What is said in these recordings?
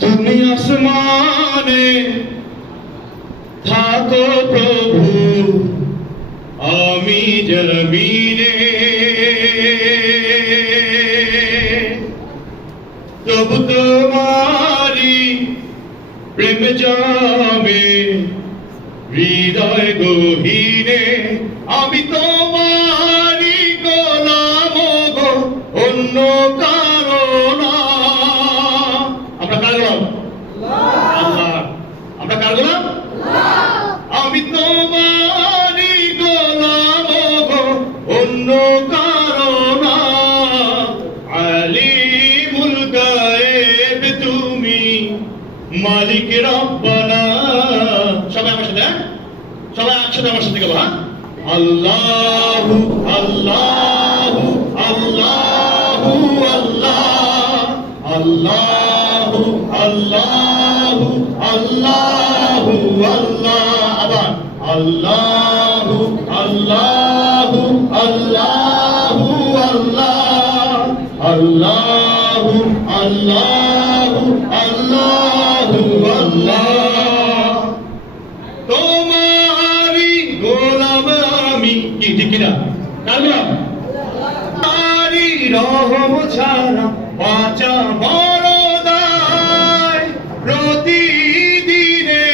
তুমি আসমানে থাকো প্রভু, আমি জমিনে। প্রভু তোমারি প্রেম জামে হৃদয় গহীনে, আমি তোমারি গোলাম গো, অন্য কারো না। আমরা কার গোলাম? আল্লাহ। আমরা কার গোলাম? আমি তোমারি গোলাম গো, অন্য কারো না। আলিমুল গায়েব তুমি, মালিক রব্বানা। সবাই আমার সাথে, সবাই একসাথে আমার সাথে গেল। হ্যাঁ, আল্লাহু আল্লাহু আল্লাহু আল্লাহ, আল্লাহু আল্লাহু আল্লাহু আল্লাহ। আবার আল্লাহু আল্লাহু আল্লাহু আল্লাহ, আল্লাহু আল্লাহু আল্লাহু আল্লাহ। তোমারি গোলাম আমি, কি ঠিক কিনা? কার গোলাম? তোমারি রহম ছাড়া বাঁচা বড় দায়। প্রতিদিনে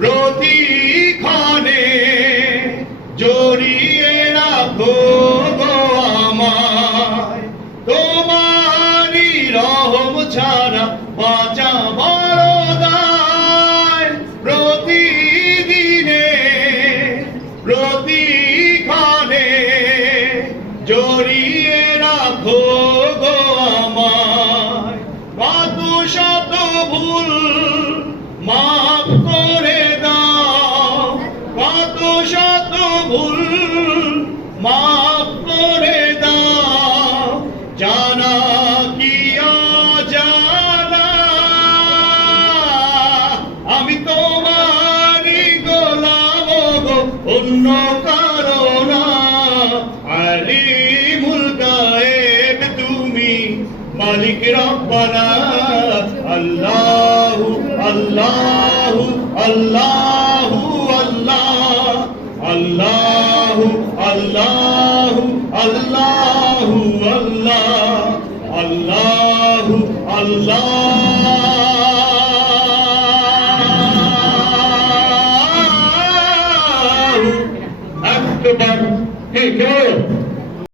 প্রতিক্ষণে জড়িয়ে রাখো গো আমায়। তোমারি রহম ছাড়া বাঁচা বড় দায়। প্রতিদিনে প্রতিক্ষণে জড়িয়ে রাখো গো আমায়। কত শত ভুল মাফ করে দাও, কত শত ভুল মাফ করে দাও। জানা কি অজানা, আমি তোমারি গোলাম গো, অন্য কারো না। আলিমুল গায়েব তুমি, মালিক রব্বানা। আল্লাহু আল্লাহু আল্লাহু আল্লাহ, আল্লাহু আল্লাহু আল্লাহু আল্লাহ, আল্লাহু আল্লাহ।